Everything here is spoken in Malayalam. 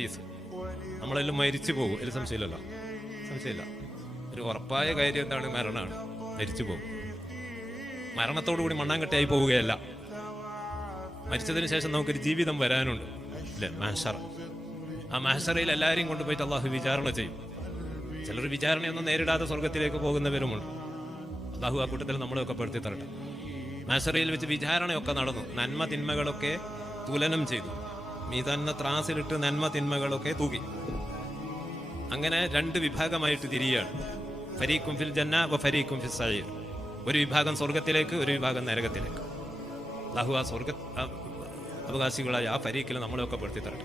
കേസ് നമ്മളെല്ലാം മരിച്ചു പോകും. ഒരു സംശയമില്ലല്ലോ. സംശയമില്ല. ഒരു ഉറപ്പായ കാര്യം എന്താണ്? മരണമാണ്. മരിച്ചു പോകും. മരണത്തോടുകൂടി മണ്ണാങ്കട്ടയായി പോവുകയല്ല. മരിച്ചതിന് ശേഷം നമുക്കൊരു ജീവിതം വരാനുണ്ട്. ഇല്ലേ മാഷറ ആ മാഷറയിൽ എല്ലാവരെയും കൊണ്ടുപോയിട്ട് അള്ളാഹു വിചാരണ ചെയ്യും. ചിലർ വിചാരണയൊന്നും നേരിടാതെ സ്വർഗത്തിലേക്ക് പോകുന്നവരുമുണ്ട്. അള്ളാഹു ആ കൂട്ടത്തിൽ നമ്മളെയൊക്കെ പെടുത്തി തരട്ടെ മാഷറയിൽ വെച്ച് വിചാരണയൊക്കെ നടന്നു. നന്മ തിന്മകളൊക്കെ തുലനം ചെയ്തു. മീതാന്ന ത്രാസിലിട്ട് നന്മ തിന്മകളൊക്കെ തൂക്കി അങ്ങനെ രണ്ട് വിഭാഗമായിട്ട് തിരിയാണ് ഫരീഖും ഫിൽ ജന്ന വ ഫരീഖും ഫിൽ സഹീർ ഒരു വിഭാഗം സ്വർഗത്തിലേക്ക് ഒരു വിഭാഗം നരകത്തിലേക്ക്. അള്ളാഹു ആ സ്വർഗ അവകാശികളായ ആ ഫരീഖിൽ നമ്മളെയൊക്കെ പെടുത്തി തരട്ടെ